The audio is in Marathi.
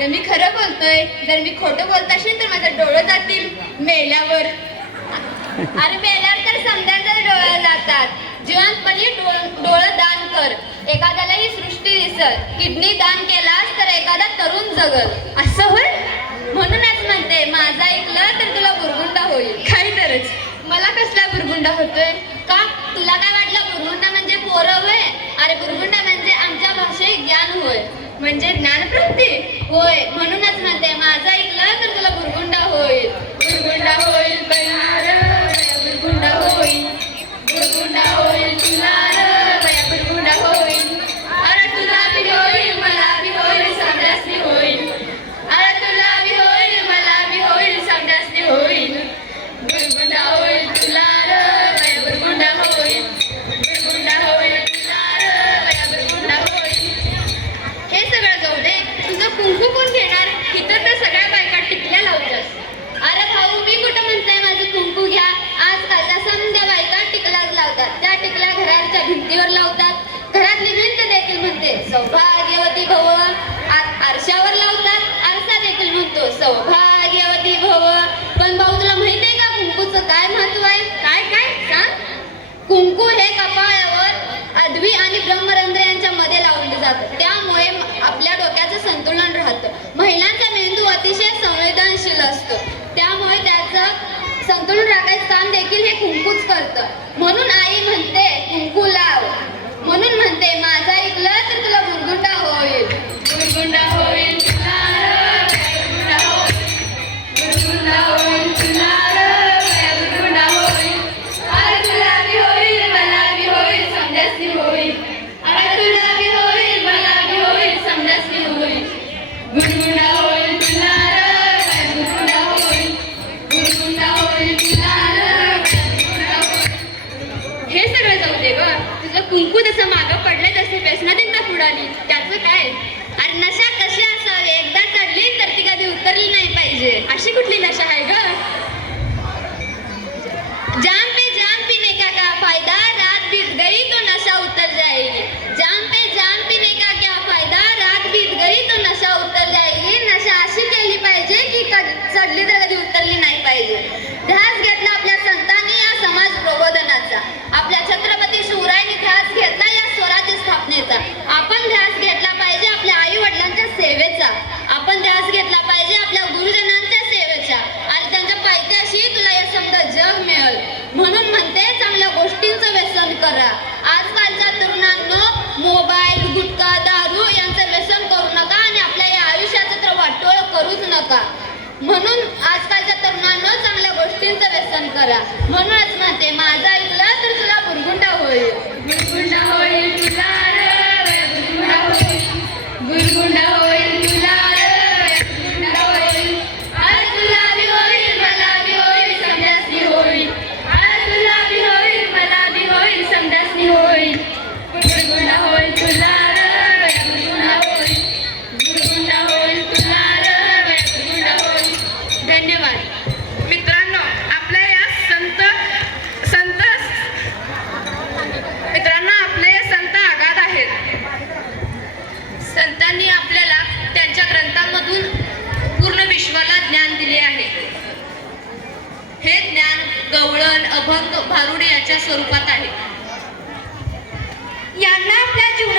अगं मी खरं बोलतोय. जर मी खोटं बोलत असेल तर माझं डोळं जातील मेल्यावर. अरे मेल्यावर तर समजायचं डोळं जातात. जिवंतपणी डोळ- डोळं दान कर. एखाद्याला ही सृष्टी दिसल किडनी दान केलास तर एखादा तरुण जगल. असं होय? म्हणूनच म्हणते माझा ऐकलं तर तुला बुरगुंडा होईल. काय तरच. मला कसला बुरगुंडा होतोय? का? तुला काय वाटलं बुरगुंडा म्हणजे पोरं होय? अरे बुरगुंडा म्हणजे आमच्या भाषेत ज्ञान होय. म्हणजे ज्ञानप्राप्ती? होय म्हणूनच म्हणते माझा ऐकला तर तुला बुरगुंडा होईल. बुरगुंडा होईल भिंतीवर लावतात. घरातली भिंत देखील म्हणते सौभाग्यवती भव आरशावर लावतात आरसा देखील म्हणतो सौभाग्यवती भव पण भाऊ तुला माहीत आहे का कुंकूचं काय महत्त्व आहे? काय काय? सांग. कुंकू हे कपाळावर अद्वी आणि ब्रह्मरंध्र यांच्या मध्ये लावले जातं. त्यामुळे आपल्या डोक्याचं संतुलन राहतं. महिलांचा मेंदू अतिशय संवेदनशील असतो. त्यामुळे त्याचं संतुलन राखायचं काम देखील हे कुंकूच करतं. म्हणून आई म्हणते कुंकूला तुझं कुंकू जसं मागं पडलंय तसे व्यसनात एकदा पुढाली त्याचं काय? करा. आजकालच्या तरुणांनो मोबाईल गुटखा दारू यांचं व्यसन करू नका आणि आपल्या या आयुष्याचं तर वाटोळ करूच नका. म्हणून आजकालच्या तरुणांनो चांगल्या गोष्टींचं व्यसन करा. म्हणूनच म्हणते माझा अभंग भारुडे याच्या स्वरूपात आहे. यांना आपल्या जीवनातून